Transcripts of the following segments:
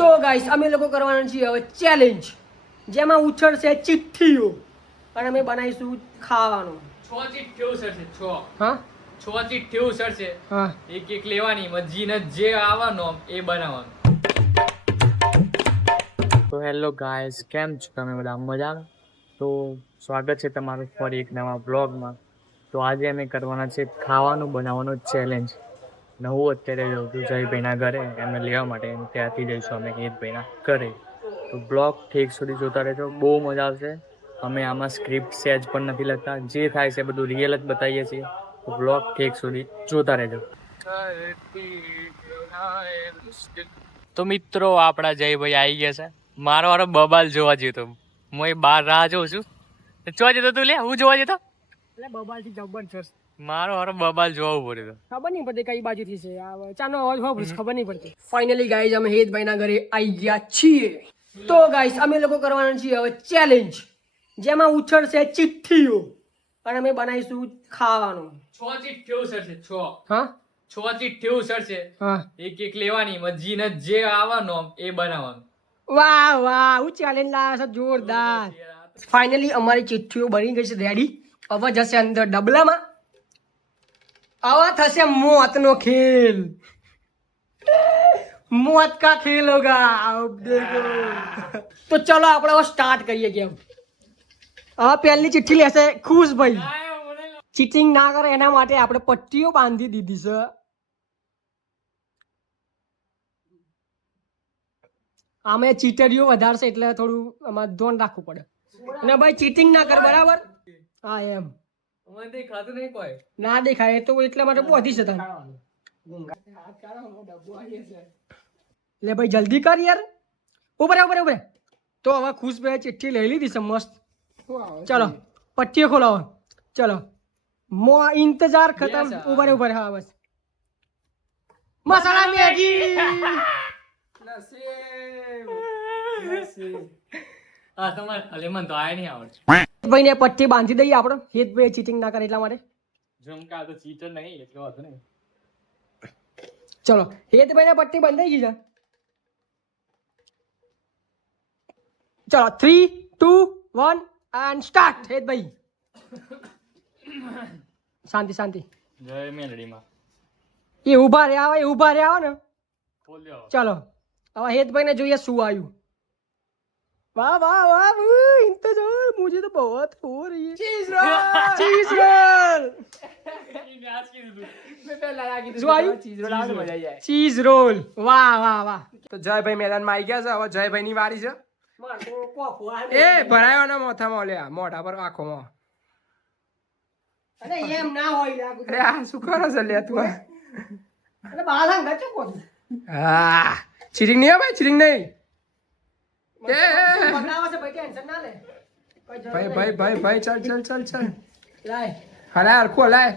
તો ગાઈસ અમે લોકો કરવાના છીએ હવે ચેલેન્જ જેમાં ઉછળશે ચિઠ્ઠીઓ અને અમે બનાવીશું ખાવાનું 6 ચિઠ્ઠીઓ સરશે 6 હા 6 ચિઠ્ઠીઓ સરશે હા એક એક લેવાની મજીને જે આવવાનો એ બનાવવાનું. તો હેલો ગાઈસ, કેમ છો તમે બધા મજામાં? તો સ્વાગત છે તમારું ફરી એક નવા બ્લોગમાં. તો આજે અમે કરવાના છે ખાવાનું બનાવવાનો ચેલેન્જ. હું અત્યારે જઉં છું જયભાઈના ઘરે એમને લેવા માટે, ત્યાંથી જઈશું અમે હેતભાઈના ઘરે. તો બ્લોગ ઠીક સુધી જોતા રહેજો, બહુ મજા આવશે. અમે આમાં સ્ક્રિપ્ટ સેજ પણ નથી લખતા, જે થાય છે બધું રિયલ જ બતાવીએ છીએ. તો બ્લોગ ઠીક સુધી જોતા રહેજો. તો મિત્રો આપણા જયભાઈ આવી ગયા છે. મારો વારો બબાલ જોવા જતો, હું એ બહાર રાહ જોઉં છું. જોવા જતો તું, લે હું જોવા જતો એટલે બબાલથી જબરજસ્ત મારો વારો બબાલ જોવું પડ્યો. ખબર નહીં પડતી કઈ બાજુથી છે આ ચાનો અવાજ હોય ખબર નહીં પડતી. ફાઇનલી ગાઈઝ અમે હેતભાઈના ઘરે આવી ગયા છીએ. તો ગાઈઝ અમે લોકો કરવાના છીએ હવે ચેલેન્જ જેમાં ઉછળશે ચિઠ્ઠીઓ અને અમે બનાવીશું ખાવાનું 6 ચિઠ્ઠીઓ સરશે 6 હા 6 ચિઠ્ઠીઓ સરશે હા એક એક લેવાની મજીને જે આવવાનો એ બનાવવાનું. વાહ વાહ હું ચેલેન્જ લાવ્યો છે જોરદાર. ફાઇનલી અમારી ચિઠ્ઠીઓ બની ગઈ છે રેડી. હવે જશે અંદર ડબલામાં. હવે થશે મોતનો ખેલ. મોત કા ખેલ હોગા अब देखो. તો ચલો આપણે હવે સ્ટાર્ટ કરીએ ગેમ. હવે પહેલી ચિઠ્ઠી લેશે ખુશભાઈ. ચીટિંગ ના કરે એના માટે આપણે પટ્ટીઓ બાંધી દીધી છે. આમે ચીટરીઓ વધારશે એટલે થોડું અમારે ધ્યાન રાખવું પડે. અને ભાઈ ચીટિંગ ના કર બરાબર. હા એમ મને ખાતું નહીં કોઈ. ના દેખાય તો એટલા માટે બોધી છે તને. લે ભાઈ જલ્દી કર યાર. ઉપર ઉપર ઉપર. તો હવે ખુશભાઈ ચિઠ્ઠી લઈ લીધી છે મસ્ત. ચલો પટ્ટીઓ ખોલાવો. ચલો મો ઇંતજાર ખતમ. ઉપર ઉપર હા બસ. મસાલા મેગી. હા તમારે લેમન તો આય નહીં આવડે. ભાઈ ને પટ્ટી બાંધી દઈએ આપણે. હેતભાઈ ચીટિંગ ના કરે એટલા માટે. ઝુમકા તો ચીટર નહીં એટલો હતો ને. ચલો હેતભાઈ ને પટ્ટી બંધાઈ ગઈ છે. ચલો 3 2 1 એન્ડ સ્ટાર્ટ. હેતભાઈ શાંતિ શાંતિ. જય મેલડીમાં એ ઊભા રે આવે ને. બોલ્યો. ચલો હવે હેતભાઈ ને જોઈએ શું આવ્યું. वाह वाह वाह इंतजार मुझे तो बहुत हो रही है. चीज रोल चीज रोल. चीज रोल वाह वाह वाह. તો જયભાઈ મેદાનમાં આવી ગયા છે. હવે જયભાઈ ની વારી છે. એ ભરાયો ને મોથામાં લ્યા મોઢા પર આંખોમાં. અરે એમ ના હોય અરે આ શું કરો છે લ્યા તું? અરે બાલા ગચો કોણ. હા ચીરિંગ નહીં ભાઈ, ચીરિંગ નહીં. બનાવા છે ભાઈ ટેન્શન ના લે. ભાઈ ભાઈ ભાઈ ભાઈ ચાલ ચાલ ચાલ ચાલ. લાય હલા હરખો લાય.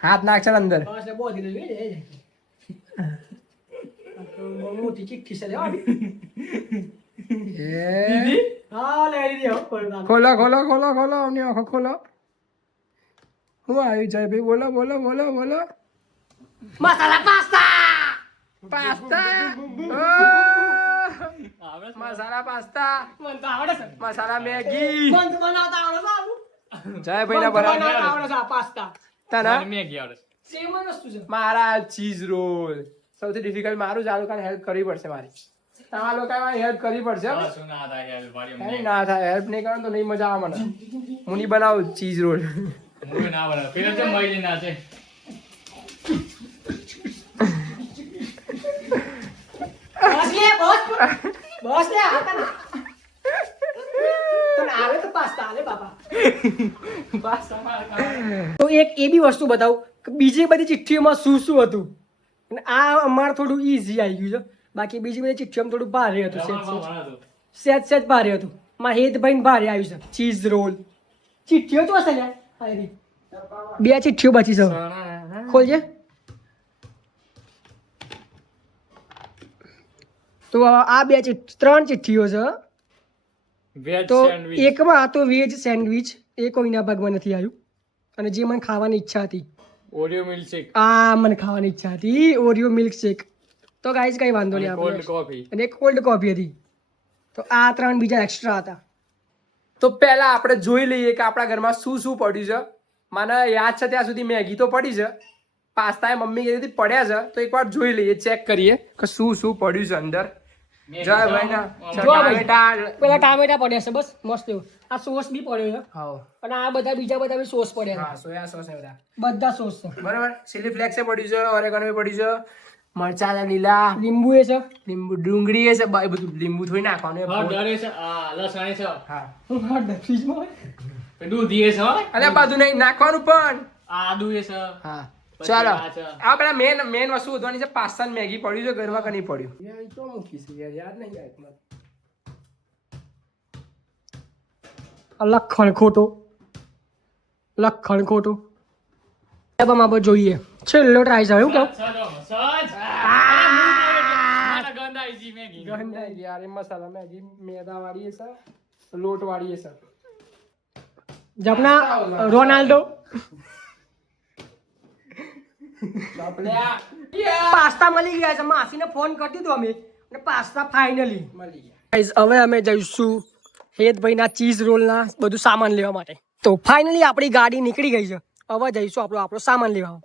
હાથ નાખ ચાલ અંદર. બસ લે બોધી લે લે. તો મોટી ચિઠ્ઠી છે લેવા. એ હા લે લીધી ખોલો ખોલો ખોલો ખોલો અમને આંખો ખોલો. હું આવી જયભાઈ બોલો બોલો બોલો બોલો. મસાલા પાસ્તા. પાસ્તા મસાલા પાસ્તા. મન તો આવડે છે. મસાલા મેગી. મન તો બનાવતા આવડે છે આવું. જયભાઈ ના બનાવતા બરાબર આવડે છે આ પાસ્તા. તને મેગી આવડે. સેમ જ વસ્તુ છે. મારા ચીઝ રોલ સૌથી ડિફિકલ્ટ મારું જ. આ લોકોને હેલ્પ કરવી પડશે મારી. તમારા લોકોને હેલ્પ કરવી પડશે હો. શું ના થાય યાર વાળી કઈ ના થાય, હેલ્પ નહીં કરો તો નહીં મજા આવે મને. હું નહીં બનાવું ચીઝ રોલ. હું ના બરાબર પેલો તો મળી ના છે. બસ લે બસ લે આતા ના. તને આવે તો પાસ્તા આલે બાપા. તો એક એ બી વસ્તુ બતાવું કે બીજી બધી ચિઠ્ઠીઓમાં શું શું હતું અને આ અમારે થોડું ઈઝી આવી ગયું છે. બાકી બીજી બધી ચિઠ્ઠીઓમાં થોડું ભારે હતું. સેજ સેજ ભારે હતું. માં હેતભાઈ ભારે આવ્યું છે ચીઝ રોલ. ચિઠ્ઠીઓ તો હશે લ્યા. હારી બે ચિઠ્ઠીઓ બચી છે. ખોલજે. તો આ બે ત્રણ ચિઠ્ઠીઓ છે. વેજ તો સેન્ડવિચ. એકમાં તો વેજ સેન્ડવિચ એ કોઈના ભાગમાં નથી આવ્યું. અને જે મને ખાવાની ઈચ્છા હતી ઓરિયો મિલ્કશેક. આ મને ખાવાની ઈચ્છા હતી ઓરિયો મિલ્કશેક. તો ગાઈઝ કઈ વાંધો નહીં કોલ્ડ આપણે કોફી. અને એક કોલ્ડ કોફી હતી તો આ 3 બીજા એક્સ્ટ્રા હતા. તો પહેલા આપણે જોઈ લઈએ કે આપણા ઘરમાં શું શું પડ્યું છે. મને યાદ છે ત્યાં સુધી મેગી તો પડી છે, પાસ્તા એ મમ્મી કીધી હતી પડ્યા છે, તો એકવાર જોઈ લઈએ, ચેક કરીએ કે શું શું પડ્યું છે અંદર. જય ભાઈના જો ભાઈ. ટામેટા. પેલા ટામેટા પડ્યા છે બસ મસ્ત એવું. આ સોસ બી પડ્યો છે હા અને આ બધા બીજા બધા બી સોસ પડ્યા હા, સોયા સોસ એ બધા છે બધા સોસ છે. બરાબર. ચીલી ફ્લેક્સ એ પડ્યું છે, ઓરેગાનો એ પડ્યું છે, મરચાં છે લીલા, લીંબુ એ છે. લીંબુ ડુંગળી એ છે, એ બધું લીંબુ થોડી નાખવાનું એ હા ભૂલ. ડરે છે આ લસણ છે હા ફ્રીજમાં હોય. દૂધ એ છે અલ્યા બધું નહીં નાખવાનું પણ. આદુ એ છે હા પછી ચાલો આ છે. આ પેલા મેન વસ્તુ શોધવાની છે. પાસ્તા ને મેગી પડ્યું છે ઘરમાં કે નહીં પડ્યું? યાર ઈ તો મૂકીશું યાર, યાદ નહીં આવે મને. લખણ ખોટું એમાં આપણે જોઈએ છેલ્લો ટ્રાય છે એવું કહું. ગંધાઈ યાર એ મસાલા મેગી મેદા વાળી છે, લોટ વાળી છે. જપના રોનાલ્ડો પાસ્તા મળી ગયા છે. માસીને ફોન કરી દીધો અમે અને પાસ્તા ફાઇનલી મળી ગયા. હવે અમે જઈશું હેતભાઈના ચીઝ રોલના બધું સામાન લેવા માટે. તો ફાઇનલી આપણી ગાડી નીકળી ગઈ છે. હવે જઈશું આપણો સામાન લેવા.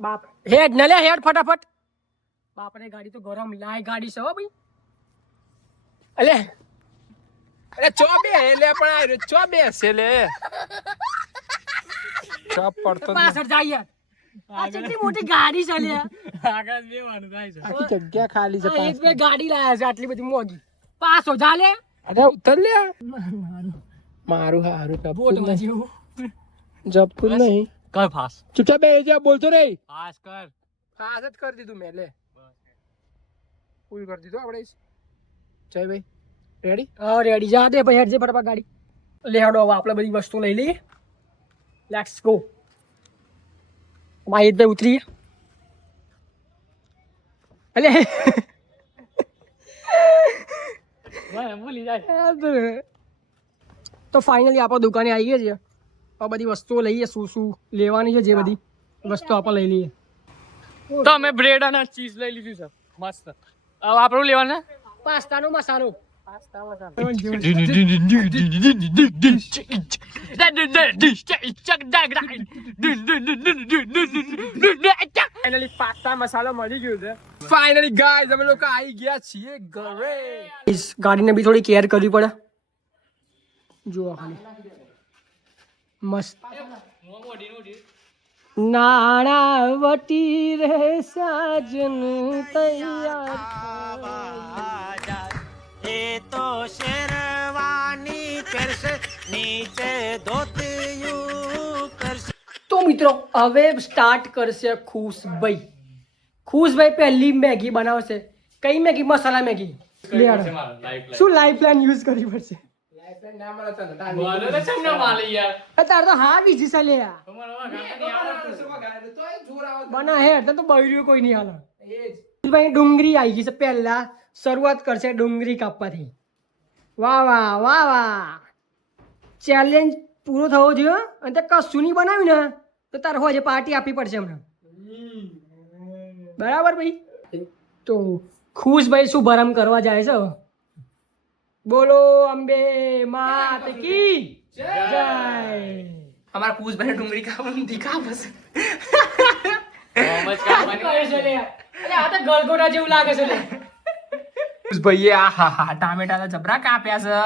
બાપ હેડ ન લે હેડ ફટાફટ. બાપરે ગાડી તો ગરમ લાય ગાડી છે હો ભાઈ. અલે અરે ચો બે એટલે પણ આ રહ્યો, ચો બે છે લે. ચો પડતો જ પાછળ જાય યાર. આ કેટલી મોટી ગાડી છે લે. આગળ બેવાનું થાય છે. આખી જગ્યા ખાલી છે. આ એક બે ગાડી લાયા છે આટલી બધી મોંઘી. પાછો જા લે. અરે ઉતર લે. મારું મારું હારું બોટમાં જેવું. જપતું નહીં. કર ફાસ ચૂપચાપ બેસી જા, બોલતો નહીં. ફાસ કર ખાસ જ કરી દીધું મેં લે. ફૂલ કરી દીધું આપણે. જય ભાઈ રેડી. હા રેડી જા દે ભાઈ હેડ જે ફટાફટ ગાડી લેડો. હવે આપણે બધી વસ્તુ લઈ લઈએ. Let's go. માહિત ભાઈ ઉતરીએ. અલે ભૂલી જાય. તો ફાઇનલી આપણે દુકાને આવી ગયા છીએ. આ બધી વસ્તુઓ લઈએ શું શું લેવાની છે જે બધી વસ્તુ આપણે લઈ લઈએ. તો અમે બ્રેડ અને ચીઝ લઈ લીધું છે મસ્ત. હવે આપણું લેવાના પાસ્તાનો મસાલો. ફાઇનલી પાસ્તા મસાલો મળી ગયો છે. ફાઇનલી ગાઈઝ અમે લોકો આવી ગયા છીએ ઘરે. ગાડીને બી થોડી કેર કરવી પડે. જુઓ ખાલી મસ્ત નાણાવટી રે સાજન તૈયાર એ તો શેરવાની પહેરશે નીચે ધોતિયું કરશે. તો મિત્રો હવે સ્ટાર્ટ કરશે ખુશભાઈ. ખુશભાઈ પહેલી મેગી બનાવશે. કઈ મેગી? મસાલા મેગી. લેડો. શું લાઈફ પ્લાન યુઝ કરવી પડશે? ના મળે તને. તાર તો હા બીજી છે લે. બના હેડ તો બૈર્યું કોઈ નહીં હાલ. ભાઈ ડુંગળી આવી ગઈ છે. પહેલા શરૂઆત કરશે ડુંગળી કાપવાથી. વાહ વાહ વાહ વાહ. ચેલેન્જ પૂરો થવો જોઈએ અને તે કશું નહીં બનાવ્યું ને તો તારે હોય પાર્ટી આપવી પડશે હમણાં. બરાબર ભાઈ. તો ખુશભાઈ શુભારંભ કરવા જાય છે. બોલો અંબે માત કી જય. અમારા પૂછભાઈ ડુંગળી ખાવાનું દીખા બસ. આ તો ગલગોટા જેવું લાગે છે લે. પૂછભાઈએ આ હા હા ટામેટા તો જબરા કાપ્યા છે.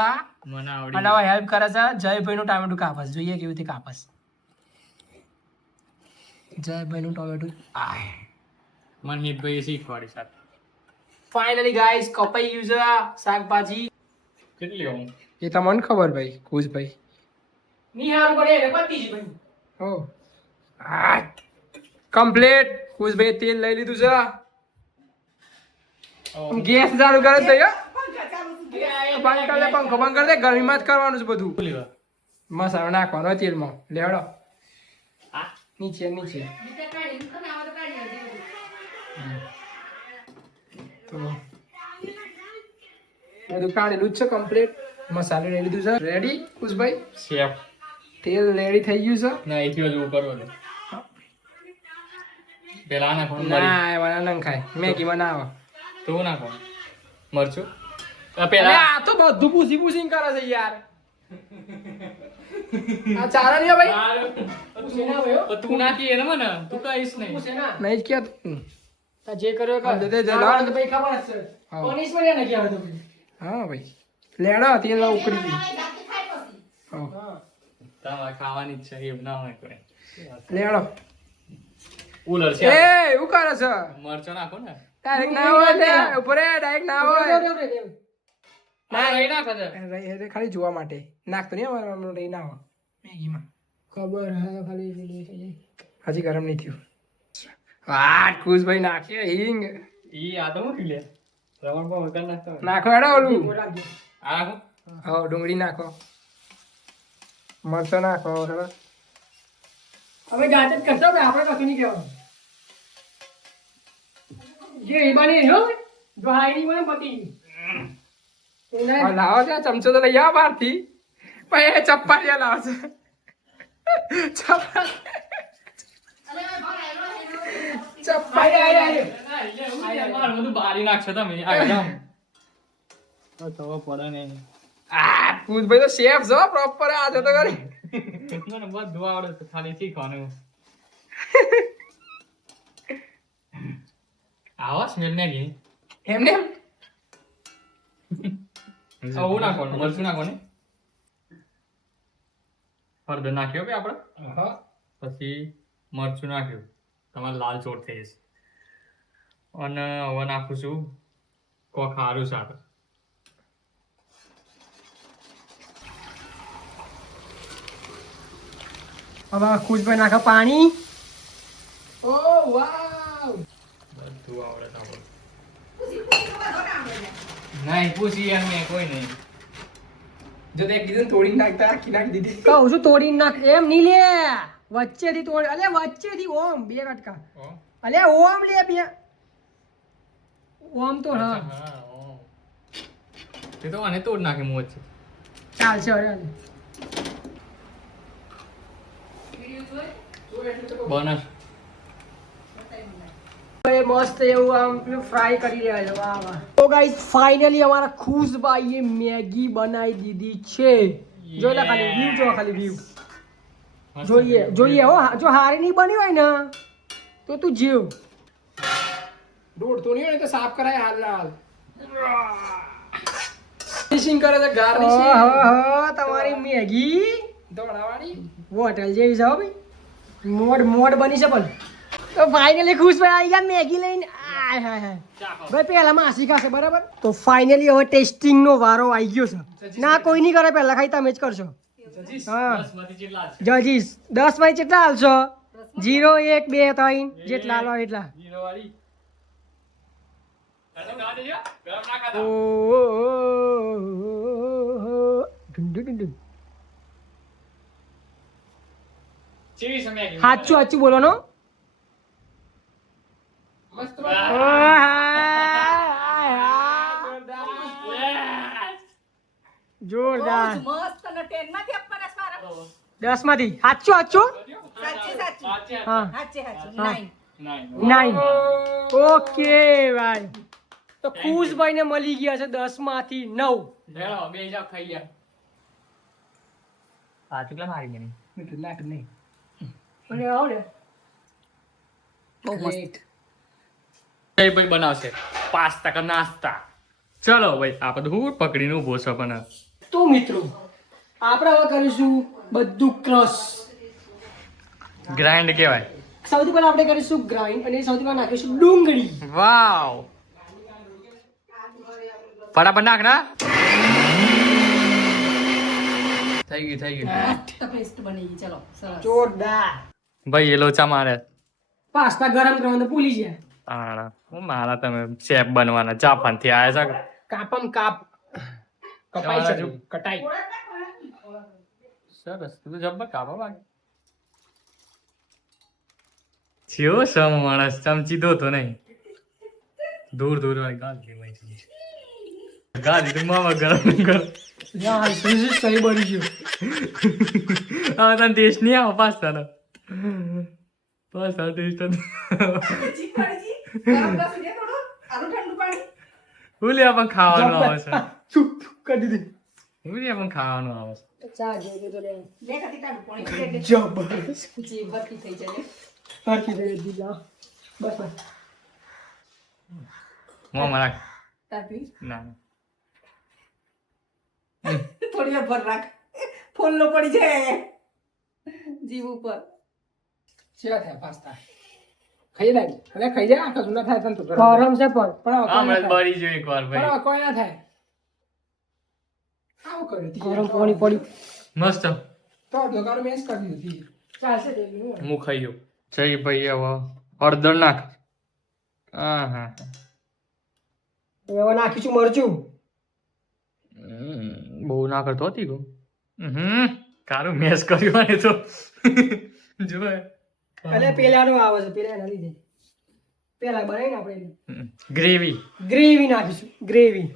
મને અને હવે હેલ્પ કરે છે. જયભાઈ નું ટામેટું કાપસ. જોઈએ કેવી રીતે કાપસ. જયભાઈ નું ટામેટું. મને હિતભાઈ શીખવાડી સાથે. ફાઇનલી ગાઈસ કપાઈ ગયું છે શાકભાજી. કેટલી હું એ તમને ખબર ભાઈ પૂછભાઈ. નિહાર પડે ને પતી જ ભાઈ. ઓ કમ્પ્લીટ. પૂછભાઈ તેલ લઈ લીધું છે. ગેસ ચાલુ કરે તો બંધ કરી દે. પંખો બંધ કરી દે. ગરમીમાં જ કરવાનું છે બધું. મસાલો નાખવાનો તેલમાં. લેવડો નીચે નીચે. તો બધું કાઢેલું જ છે કમ્પ્લીટ. મસાલો લઈ લીધું છે. રેડી ખુશભાઈ? શેફ તેલ રેડી થઈ ગયું છે. ના એથી વધુ ઉપર વધુ પેલા આ નાખવાનું ના એમાં ના ખાય મેગીમાં ના આવે તું નાખો મરચું અરે પેલા આ તો બધું પૂછી પૂછીને કરે છે યાર આ ચાલે નહીં ભાઈ તું નાખી એને મને તું કહીશ નહીં નહીં જ કે જે કર્યો હા, દે, દે, દે, ના, દે. તો ભાઈ ખબર જ છે હા. પનિશમેન્ટ એને કહેવાય તો ભાઈ. હા ભાઈ લેડો તેલ ઉકળી ગઈ હા તમારે ખાવાની જ છે એમ ના હોય કોઈ લેડો ઉલર છે એ એવું કરે છે મરચો નાખો ને ડાયરેક્ટ ના હોય લે ઉપર ડાયરેક્ટ ના હોય ના રહી નાખો છે એ ખાલી જોવા માટે નાખતો નહીં અમારે રહી ના હોય મેગીમાં ખબર હા ખાલી થઈ જાય. હજી ગરમ નહીં થયું વાહ ખુશભાઈ નાખીએ હિંગ ઈ આ તો હું લે રવણ પર વગર નાખતો હોય. નાખો હેડો ઓલું રાખજો. આ નાખો હા ડુંગળી નાખો મરચો નાખો હેડો હવે જાતે જ કરતા હોય, આપણે કશું નહીં કહેવાનું. જે એ બની હો જો હાઈની મને પતી ગઈ. હા, લાવો છે ચમચો તો લઈ આવો બહારથી પણ એ ચપ્પાલિયા લાવો છે ચપ્પાલિયા બધું બારી નાખશો તમે એકદમ ખબર પડે નહીં આ ખુશભાઈ તો શેફ છો પ્રોપર આ જો તો કરી મને બધું આવડે છે ખાલી શીખવાનું આવો સ્મેલ મેગી એમને આવું નાખવાનું મરચું નાખવાનું હળદર નાખ્યો બે આપણે પછી મરચું નાખ્યું તમારે લાલ ચોટ થઈ જશે અને હવે નાખું છું કોક સારું શાક હવે ખુશભાઈ નાખે પાણી. ઓ વાવ બધું આવડે તો આવડે નહીં પૂછી એમ મેં કોઈ નહીં જો તે કીધું ને તોડી નાખતા આખી નાખી દીધી કહું છું તોડીને નાખ એમ નહીં લે વચ્ચેથી તોડ અલે વચ્ચેથી ઓમ બે કટકા અલે ઓમ લે બે ઓમ તો હા તે તો આને તોડ નાખે મું વચ્ચે ચાલશે હવે હાલે. બનસ એ મસ્ત એવું આમ પેલું ફ્રાય કરી રહ્યા છે વાહ વાહ. તો ગાઈસ ફાઇનલી અમારા ખુશભાઈએ મેગી બનાવી દીધી છે. જોઈ લે ખાલી વ્યૂ જો ખાલી વ્યૂ જોઈએ જોઈએ હો જો હારી નહીં બની હોય ને તો તું જીવ. દોડતો નહીં હોય ને તો સાફ કરાય હાલ ના હાલ ફિનિશિંગ કરે છે ગાર્નિશિંગ ઓહો તમારી મેગી દોડાવાળી હોટલ જેવી છે હો ભાઈ મોડ મોડ બની છે પણ. તો ફાઇનલી ખુશભાઈ આવી ગયા મેગી લઈને આય હાય હાય ભાઈ પહેલા માસી ખાશે બરાબર. તો ફાઇનલી હવે ટેસ્ટિંગ નો વારો આવી ગયો છે. ના કોઈ નહીં કરે પહેલા ખાઈ તમે જ કરશો. હા બસમાંથી જેટલા છે જજીસ 10 માં કેટલા હાલશો 0 1 2 3 જેટલા હાલો એટલા. જીરો વાળી ગરમ ના દેજો ગરમ ના ઓ ખાતા ઢું ઢું ઢું ઢું. ચીવી છે મેગી સાચું સાચું બોલો નો. મસ્ત જોરદાર મસ્ત અને 10 માંથી આપવાના સારા 10 માંથી સાચું સાચું સાચી હા સાચી સાચી હા. 9 9 ઓકે ભાઈ. તો ખુશભાઈ ને મળી ગયા છે 10 માંથી 9. લેલો બે જા ખાઈ ગયા આ ચુકલા મારી ગઈ નાખ નહીં અને આવો ને બહુ મસ્ત એ ભાઈ બનાવશે પાસ્તા કા નાસ્તા ચલો ભાઈ આ બધું હું પકડીને ઊભો છો પણ તો મિત્રો આપણે હવે કરીશું બધું ક્રશ. ગ્રાઇન્ડ કહેવાય સૌથી પહેલા આપણે કરીશું ગ્રાઇન્ડ અને સૌથી પહેલા નાખીશું ડુંગળી. વાવ ફટાફટ નાખ ના થઈ ગયું મસ્ત પેસ્ટ બની ગઈ ચલો સરસ જોરદાર. ભાઈ એ લોચા મારે પાસ્તા ગરમ કરવાનું તો ભૂલી ગયા. તાણા હું મારા તમે શેફ બનવાના જાપાન થી આયા છે કાપમ કાપ કપાઈ તમારા છે જો- કટાઈ સરસ તું જબ્બર કાપા બાકી થયો સમ માણસ ચમચી દો તો નહીં દૂર દૂર વાળી ગાડી તું મામા ગરમ કર યાર સુજી સહી બની ગયું. હા તને ટેસ્ટ નહીં આવો પાસ્તાનો બસ આ ટેસ્ટ ચીકણજી ગરમ દસ દે થોડું આનું ઠંડુ પાણી ભૂલ્યા પણ ખાવાનું આવે છે ચૂપ કરી દીધી ભૂલ્યા પણ ખાવાનું આવે છે ચા જેવી તો લે લે ખાતી ઠંડુ પાણી દે જબરદસ્ત જે ભરતી થઈ જાય હાથી દે દીધા બસ બસ મોં મારા તાપી ના થોડી વાર ભર રાખ ફોલ્લો પડી જાય જીવ ઉપર કેવા થયા પાસ્તા ખાઈ લાગી અને ખાઈ જાય આખા જૂના થાય તને તો ગરમ ગરમ છે પણ પણ હવે કોઈ ના હમણાં થાય. બળી જો એકવાર પણ ભાઈ હવે કોઈ ના થાય આવું કર્યું તી. ગરમ પાણી પડ્યું મસ્ત તો દોકાન મેસ કરી દીધી ચાલશે દેવી હું ખાઈ ગયો જય ભાઈ હવે હળદર નાખ હા હા હવે નાખીશું મરચું બહુ ના કરતો હતી ગો કારું મેસ કર્યું ને તો જો અને પેલાનું આવે છે પેલા એના લીધે પેલા બનાવીને આપણે ગ્રેવી ગ્રેવી નાખીશું ગ્રેવી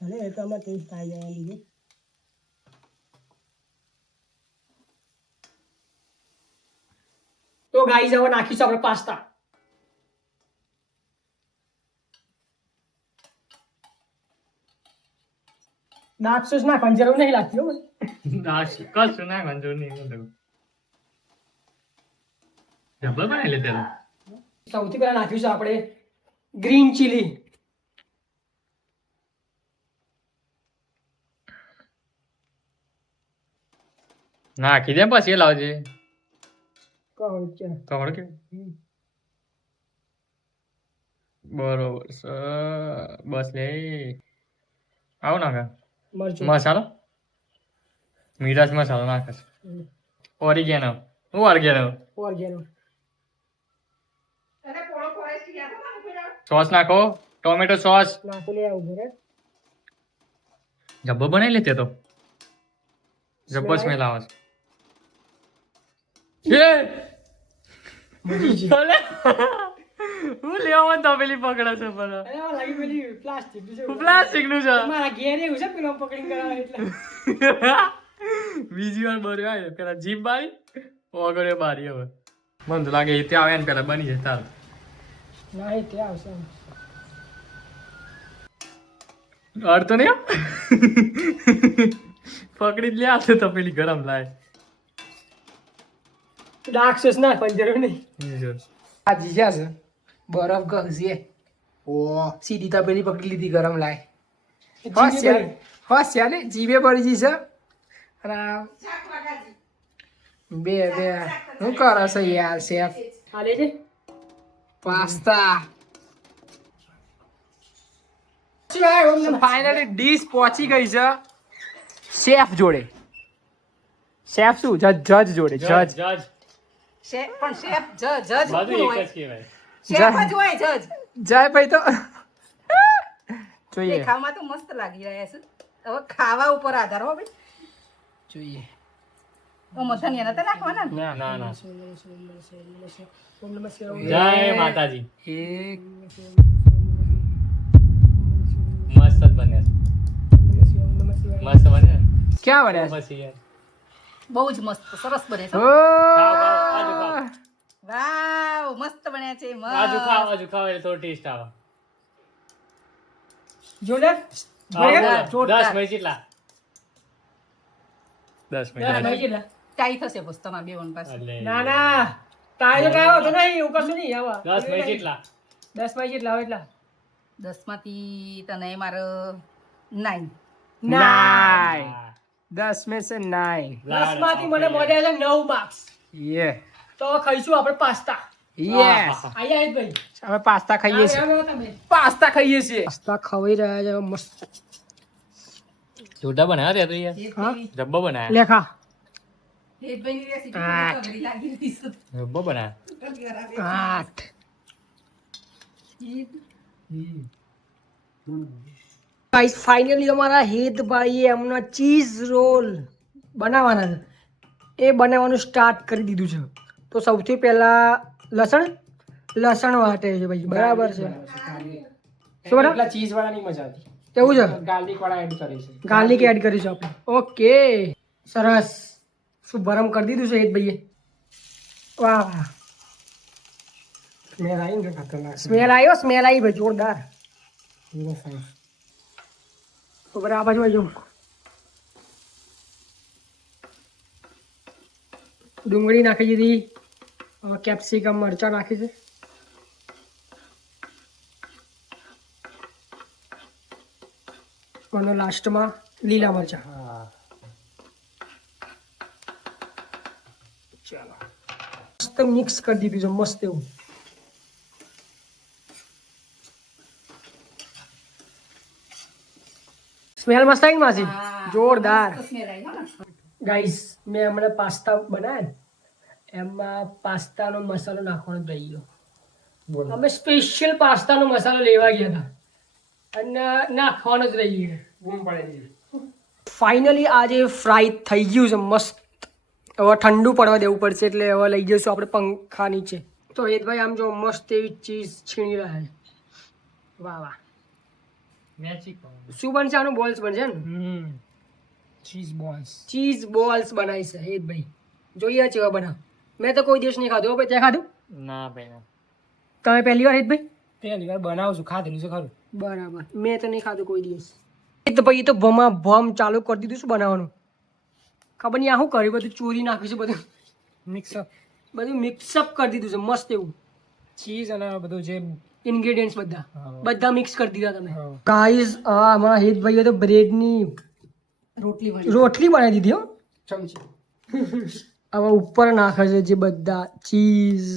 અને એ તો આમાં ટેસ્ટ આવી જાય લીધે તો ગાઈસ હવે નાખીશું આપણે પાસ્તા દાંત સોસ નાખવાની જરૂર નહીં લાગતી હો મને. કશું ના ગંજો નહીં ડબલ બનાવી લે તેલ સૌથી પહેલા નાખીશું આપણે ગ્રીન ચીલી નાખી દે પછી એ લાવજે કહું છે ખબર કે બરોબર બસ લે આવું નાખે મરચું મસાલો મીઠાશ મસાલો નાખે ઓરિગેનો હું ઓરિગેનો ઓર્ગેનો અને પોળો ફોરેસ્ટ ગયા હતા ને પેલા સોસ નાખો ટોમેટો સોસ નાખી લે આવું ઘરે જબ્બો બનાવી લેતે તો જબ્બો સ્મેલ આવે છે અલે, હું લેવામાં તપેલી પકડે છે પણ અરે આ લાગી પેલી પ્લાસ્ટિક પ્લાસ્ટિક નું છે મારા ઘેર એવું છે પેલો પકડીને કરાવે એટલે બીજી વાર બર્યો આવે પેલા જીપ બારી વગર બારી હવે મને તો લાગે ત્યાં આવે ને પેલા બની જાય ચાલ નહીં ત્યાં આવશે અડ તો નહીં આવ? પકડી જ લે આવશે તપેલી ગરમ લાય ડાર્ક સોસ નાખવાની જરૂર નહીં આ જીજા છે બરફ ગગજે ઓ સીધી તપેલી પકડી લીધી ગરમ લાય હોસ્યા ને જીભે પડી જઈ છે અને આ બે શું કરે છે યાર શેફ આ લેજે પાસ્તા ફાઇનલી ડીશ પહોંચી ગઈ છે શેફ જોડે શેફ શું જજ જોડે જજ શેફ પણ શેફ જજ બધું એક જ કહેવાય શેફ જ હોય જજ જય ભાઈ તો જોઈએ દેખાવમાં તો મસ્ત લાગી રહ્યા છે હવે ખાવા ઉપર આધાર હો ભાઈ જોઈએ તો મથાની એના તો નાખવાના ને ના ના ના ઓમ નમઃ શિવાય. જય માતાજી એક મસ્ત જ બને છે. ઓમ નમઃ શિવાય. મસ્ત બને ને? ક્યાં બન્યા પછી યાર બહુ જ મસ્ત સરસ બને છે ઓ વાવ મસ્ત બન્યા છે આજુ ખાવ એટલે થોડો ટેસ્ટ આવે જોરદાર આવો, જોરદાર. 10 મિનિટ જેટલા 10 ના, મિનિટ ભાઈ કેટલા? ટાઈ થશે બસ તમારા બેવન પાસે એટલે ના ના તારે તો કાંઈ વાંધો નહીં એવું કશું નહીં આવા 10 મિનિટ જેટલા 10 માં જેટલા હોય એટલા 10 માંથી તને મારે 9 નાइन 10 में से 9 10 માંથી મને મળ્યા છે 9 માર્ક્સ ये તો હવે ખાઈશું આપણે પાસ્તા यस આયા જ ભાઈ અમે પાસ્તા ખાઈએ છીએ આવ્યો તમે પાસ્તા ખાઈએ છીએ પાસ્તા ખવાઈ રહ્યા છે મસ્ત જોરદાર બનાવ્યા રે તો યાર હા જબ્બો બનાવ્યા લેખા હેતભાઈની રેસીપી તો ઘરે લાગી રહી છે જબ્બો બનાવ્યા 8 ગાઈસ ફાઇનલી અમારા હેતભાઈએ એમના ચીઝ રોલ બનાવવાના છે એ બનાવવાનું સ્ટાર્ટ કરી દીધું છે તો સૌથી પહેલા લસણ વાટે છે ભાઈ બરાબર છે શું બરાબર એટલા ચીઝ વાળાની મજા હતી કેવું છે? ગાર્લિક વાળા એડ કરી છે. ગાર્લિક એડ કરીશું આપણે. ઓકે, સરસ. શું ગરમ કરી દીધું છે હેતભાઈએ? વાહ વાહ, સ્મેલ આવી ને ખતરનાક. સ્મેલ આવી ભાઈ, જોરદાર. ઉપર આ બાજુ આવજો. ડુંગળી નાખી દીધી, હવે કેપ્સિકમ મરચાં નાખી છે. અને લાસ્ટમાં લીલા મરચાં. ચાલો, મસ્ત મિક્સ કરી દીધું છે, મસ્ત એવું. સ્મેલ મસ્ત આવી માસી, જોરદાર. સ્મેલ આવી હો ને. ગાઈસ, મેં હમણાં પાસ્તા બનાવ્યા ને, એમાં પાસ્તાનો મસાલો નાખવાનો જ રહી ગયો. અમે સ્પેશિયલ પાસ્તાનો મસાલો લેવા ગયા હતા અને નાખવાનો જ રહી ગયો. બૂમ પડે છે. ફાઇનલી આજે ફ્રાય થઈ ગયું છે મસ્ત. હવે ઠંડુ પડવા દેવું પડશે, એટલે હવે લઈ જઈશું આપણે પંખા નીચે. તો હેતભાઈ આમ જો મસ્ત એવી ચીઝ છીણી રહ્યા છે. વાહ વાહ, શું બનશે? આનું બોલ્સ બનશે ને? Cheese balls. ચીઝ બોલ્સ બનાવી છે હેતભાઈ. જોઈએ છે હવે બનાવ. મેં તો કોઈ દિવસ નહીં ખાધું. હવે ત્યાં ખાધું? ના ભાઈ ના. તમે પહેલી વાર હેતભાઈ? પહેલી વાર બનાવું છું, ખાધેલું છે ખરું. બરાબર, મેં તો નહીં ખાધું કોઈ દિવસ. એ તો ભાઈ, એ તો ભમ ચાલુ કરી દીધું. શું બનાવવાનું ખબર નહીં. આ શું કર્યું? બધું ચોરી નાખ્યું છે, બધું મિક્સઅપ મિક્સઅપ કરી દીધું છે મસ્ત એવું. ચીઝ અને બધું જે ઇન્ગ્રેડિયન્ટ્સ બધા મિક્સ કરી દીધા તમે. હા. ગાઈઝ, અમારા હેતભાઈએ તો બ્રેડની રોટલી બનાવી દીધી હો. ચમચી. હવે ઉપર નાખે છે જે બધા ચીઝ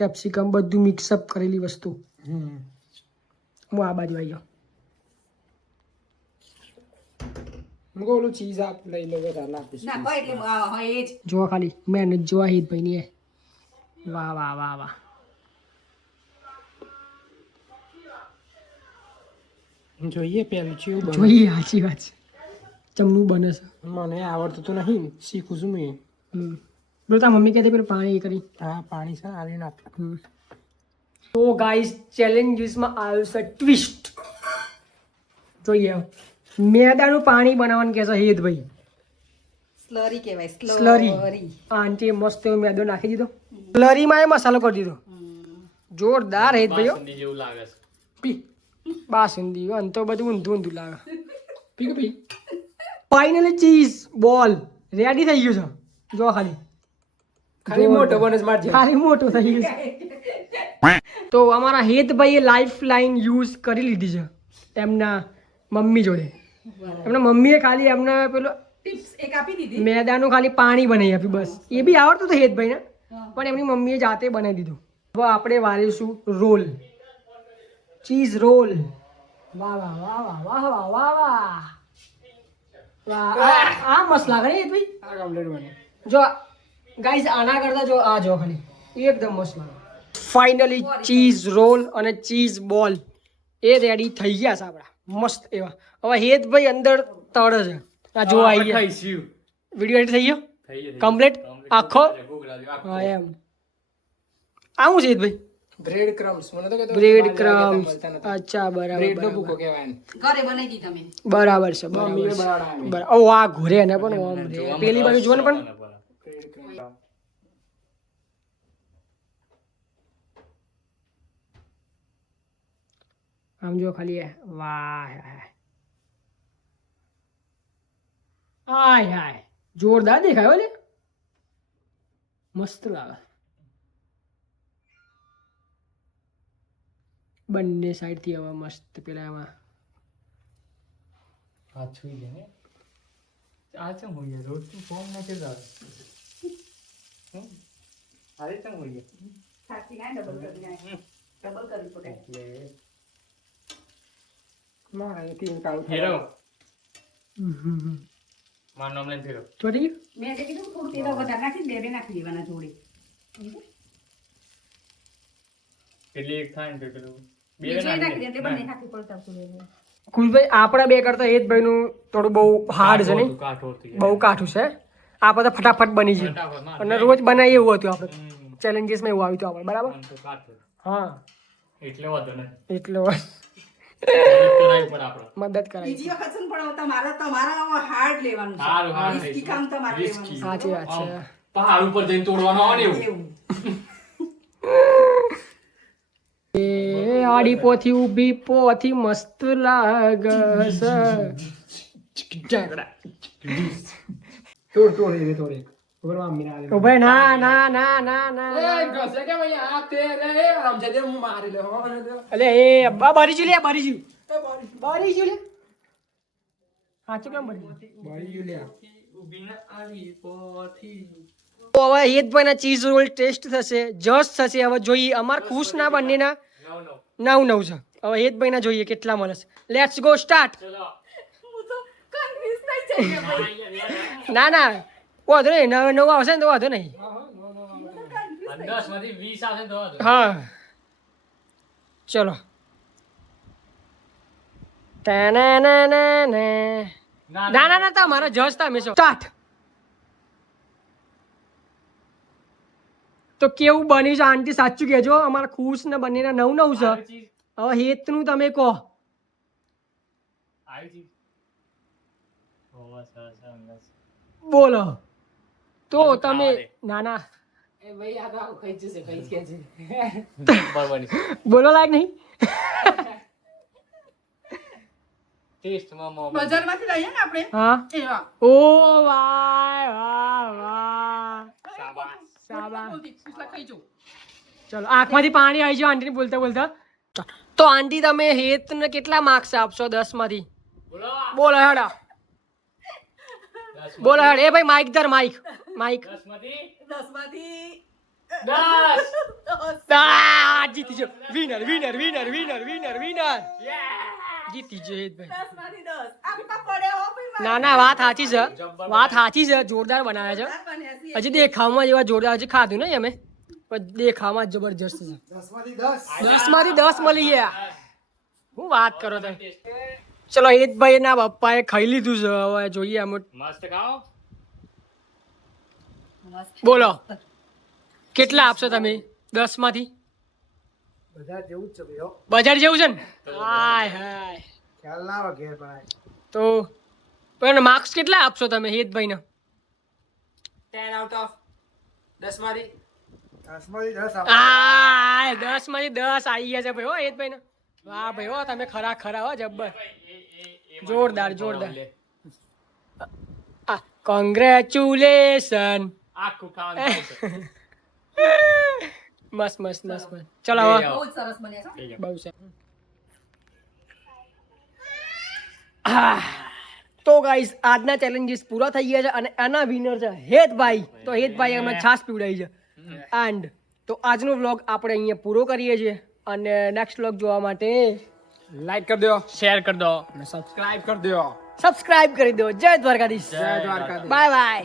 કેપ્સિકમ બધું મિક્સઅપ કરેલી વસ્તુ. હું આ બાજુ આવી જાઉં. હું ઓલું ચીઝ આપ લઈ લો વધારે નાખીશ. નાખો એટલે હા એ જ. જોવા ખાલી મહેનત જોવા હિતભાઈની. વાહ વાહ વાહ વાહ. જોઈએ પેલું છે એવું જોઈએ, સાચી વાત છે. ચમનું બને છે. મને આવડતું તો નહીં, શીખું છું મેં. બોલો, તાર મમ્મી કહેતી પેલું પાણી એ કરી. હા, પાણી છે આલી નાખ. તો ગાઈસ, ચેલેન્જીસમાં આવ્યું છે ટ્વિસ્ટ. જોઈએ મેદાનું પાણી બનાવવાનું કહે છે હેતભાઈ. સ્લરી કહેવાય. સ્લરી. આંટી મસ્ત એવો મેદો નાખી દીધો. સ્લરીમાં એ મસાલો કરી દીધો. જોરદાર હેતભાઈઓ. જેવું લાગે છે. પી બાસુંદી અંત તો બધું ઊંધું લાગે. પી. ફાઇનલી ચીઝ બોલ રેડી થઈ ગયું છે. જો ખાલી ખાલી મોટો બને સ્માર્ટ. ખાલી મોટું થઈ ગયું છે. તો અમારા હેતભાઈએ લાઈફ લાઈન યુઝ કરી લીધી છે એમના મમ્મી જોડે. એમના મમ્મીએ ખાલી એમને પેલો ટિપ્સ એક આપી દીધી. મેદાનું ખાલી પાણી બનાવી આપ્યું બસ. એ બી આવડતું હતું હેતભાઈને, પણ એમની મમ્મીએ જાતે બનાવી દીધું. હવે આપણે વાળીશું રોલ, ચીઝ રોલ. વાહ વાહ વાહ વાહ વાહ વાહ વાહ વાહ વાહ. આ મસ્ત લાગે ને હેતભાઈ. આ કમ્પ્લીટ બને. જો ગાઈસ, આના કરતા જો આ જો ખાલી એકદમ મસ્ત લાગે. ફાઇનલી ચીઝ રોલ અને ચીઝ બોલ એ રેડી થઈ ગયા છે આપણા મસ્ત એવા. હવે હેતભાઈ અંદર તળે છે. આ જો આવી ગયા. ખાઈશું. વિડીયો એડિટ થઈ ગયો કમ્પ્લીટ આખો. હા એમ. આવું છે હેતભાઈ? Bread crumbs. મને તો કહેતો બ્રેડ ક્રમ્સ. અચ્છા, બ્રેડ નો બરાબર ભૂકો કહેવાય એને. ઘરે બનાવી દી તમે. બરાબર છે. મમ્મીએ બરાબર છે. બનાવડાવી. બરાબર. ઓ આ ઘોરે ને પણ ઓમ રે. પેલી બાજુ જો ને પણ. Bread crumbs. આમ જો ખાલી વાહ હાય હાય, જોરદાર દેખાય હો લે. મસ્ત લાગે. બંને સાઈડ થી હવે મસ્ત પેલા એમાં હાથ છુઈ દે ને. આ ચમ હોય યાર, રોટનું ફોર્મ ના કેતા. આ રીતે હોય સાચી ના ડબલ કરી નાખ. ડબલ કરવી પડે. એટલે ના, એ તીન કાળું ફેરવ. હમ. મારું નામ લઈને ફેરવ. ચોટી ગયું? મેં જે કીધું થોડું તેલ વધારે નાખી બે નાખી દેવાના જોડે. એટલે એક થાય ને તો પેલું બે બીજે નાખી દે નાખી એટલે બંને નાખી પડતા જોડે. કુલભાઈ, આપણા બે કરતા હેતભાઈ નું થોડું બહુ હાર્ડ છે નહીં? કાઠું હતું. બહુ કાઠું છે. આપણે તો ફટાફટ બની જાય. ફટાફટ અને રોજ બનાવીએ એવું હતું આપણે. ચેલેન્જીસમાં એવું આવ્યું હતું આપણે. બરાબર. આમ તો કાઠું. હા, એટલે વાંધો નહીં. એટલો મદદ કરાવી બીજી વખત છે ને પણ તમારા હાર્ડ લેવાનું છે. Risky કામ તમારે લેવાનું છે. સાચી વાત છે પહાડ ઉપર જઈને તોડવાનો આવે ને એવું. એવું. એ આડી પોથી ઊભી પોથી મસ્ત લાગસ ઓ ભાઈ ના ના ના ના ના એ ઘસે કેમ અહીંયા? આ તે રે, એ રમજાદે હું મારી લે હો. અલે એ અબ્બા બારી જુ લે બારી જુ બારી જુ લે સાચું કેમ બારી જુ લે તો હવે હેતભાઈના ચીઝ રોલ ટેસ્ટ થશે જસ્ટ થશે હવે જોઈએ અમાર ખુશના બંનેના 9-9 છે હવે હેતભાઈના જોઈએ કેટલા મળે છે લેટ્સ ગો સ્ટાર્ટ હું તો confuse થઈ જઈએ ભાઈ. ના ના વાંધો નહીં 9 આવશે ને તો વાંધો નહીં હા ચલો ના ના ના તમારા જજ તમે છો સ્ટાર્ટ તો કેવું બની છે આંટી સાચું કહેજો અમારા ખુશ ને બંનેના 9-9 છે હવે હેતનું તમે કહો બોલો તો તમે ના ના એ ભાઈ આ તો આવું ખાઈ જશે, ખાઈ જ કે છે. બોલો લાયક નહીં બજારમાંથી લઈએ ને આપણે હા એવા. ઓ વાહ વાહ વાહ શાબાશ એટલા ખાઈ જાઉં. ચલો આંખમાંથી પાણી આવી જાય આંટીને બોલતા બોલતા તો આંટી તમે હેતને કેટલા માર્ક્સ આપશો 10 માંથી બોલો હેડા બોલો હેડ એ ભાઈ માઇક ધર માઇક 10 માંથી જીતી જો winner winner winner winner winner winner જીતી જો હેતભાઈ 10 માંથી 10 આપકા પડે હો ભાઈ મારે. ના ના વાત સાચી છે વાત સાચી છે જોરદાર બનાવ્યા છે બન્યા છે. હજી દેખાવમાં જેવા જોરદાર હજી ખાધું નહીં અમે પણ દેખાવમાં જ જબરજસ્ત છે 10 માંથી 10 મળી ગયા હું વાત કરો તમે ચલો હેતભાઈ ના પપ્પાએ ખાઈ લીધું છે હવે જોઈએ અમે મસ્ત. બોલો કેટલા આપશો તમે 10 માંથી બજાર જેવું છે ને હાય હાય તો પણ માર્ક્સ કેટલા આપશો તમે હેતભાઈ ને 10 out of 10 માંથી. 10 માંથી 10 આવી ગયા છે ભાઈ હો હેતભાઈ ને વાહ ભાઈ હો તમે ખરા ખરા હો જબ્બર જોરદાર જોરદાર કોંગ્રેચ્યુલેશન મસ્ત મસ્ત મસ્ત મસ્ત ચલો હવે બહુ જ સરસ બન્યા છે. બહુ સારું તો ગાઈસ આજના ચેલેન્જીસ પૂરા થઈ ગયા છે અને આના વિનર છે હેતભાઈ તો હેતભાઈ અમે છાસ પીવડાવી છે એન્ડ તો આજનો વ્લોગ આપણે અહીંયા પૂરો કરીએ છીએ અને નેક્સ્ટ વ્લોગ જોવા માટે લાઈક કરી દો, શેર કરી દો સબસ્ક્રાઇબ કરી દો. સબસ્ક્રાઇબ કરી દો જય દ્વારકાધીશ જય દ્વારકાધીશ. Bye bye